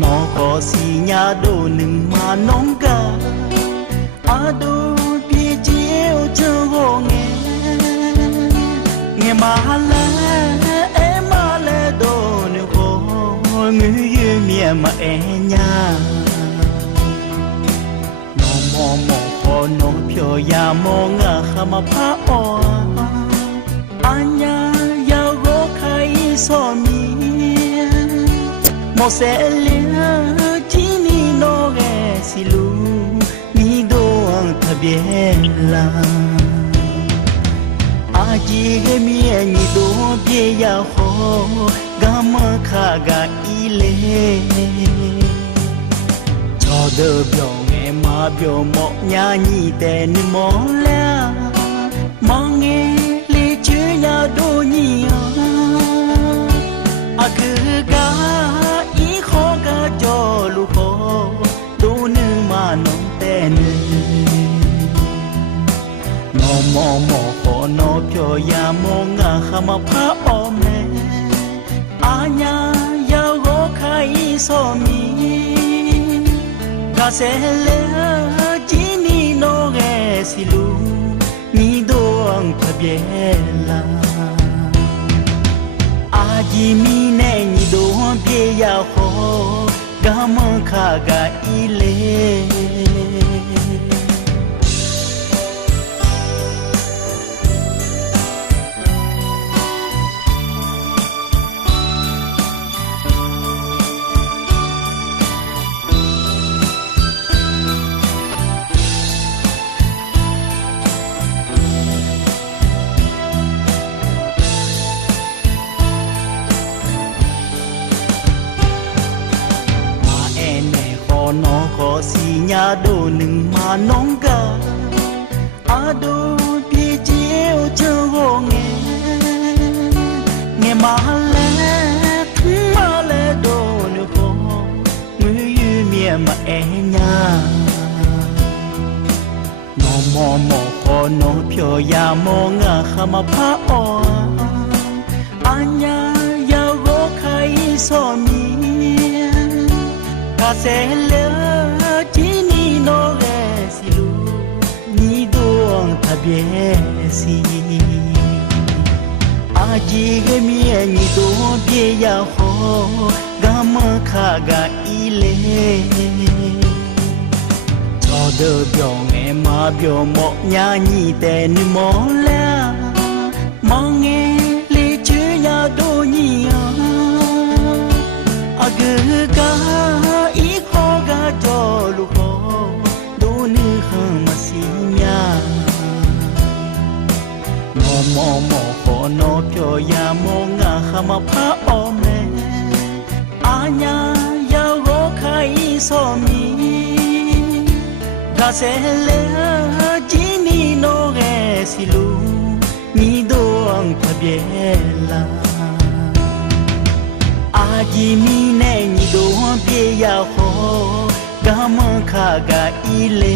nó có xì nhà đồ nừng mà nóng cả đồ bia chiếu chưa vô nghe mà em mà lẽ đồ nếu có người yêu mẹ mà em nhà mò khó nó phiêu ya mò ngà khama pa o anya ya go khai so mi mo sẽ lia chỉ ni no ge si lu mi do ang thabela aji ge mi ni do bie ya ho ga ma kha ga ile cho de bio nghe ma bio mo nya ni te ni mo la ma nghe li chư ya do ni a cứ ga cho lu khó tu nữ mà nông tên mò khó nó cho ya mò ngà khama pa ome anya ya go khai so mi ga se le chỉ ni no ge si lu mi do ang thabela aji mi ne ni do bie ya ho gama khaga ile nó có xì nhà đồ nừng mà nóng cả đồ bia chiếu chưa vô nghe mà lẽ đồ nếu có người yêu mẹ mà em nhà mò khó nó phiêu ya mò ngà khama pa o anya ya go khai so mi ca sẽ lỡ chỉ ni no ge si lu ni doang thabie si aji ge mi ni do bie ya ho ga ma kha ga ile cho de bio nghe ma bio mo nya ni te ni mo la ma nghe li chư ya do ni a gu ga cho lu khó đu nữ khang mà xí nhà mò khó nó cho ya mò ngà khama pa ome anya ya go khai so mi ga se le chỉ ni no ge si lu mi do ang thabela aji mi ne ni do bie ya ho gama khaga ile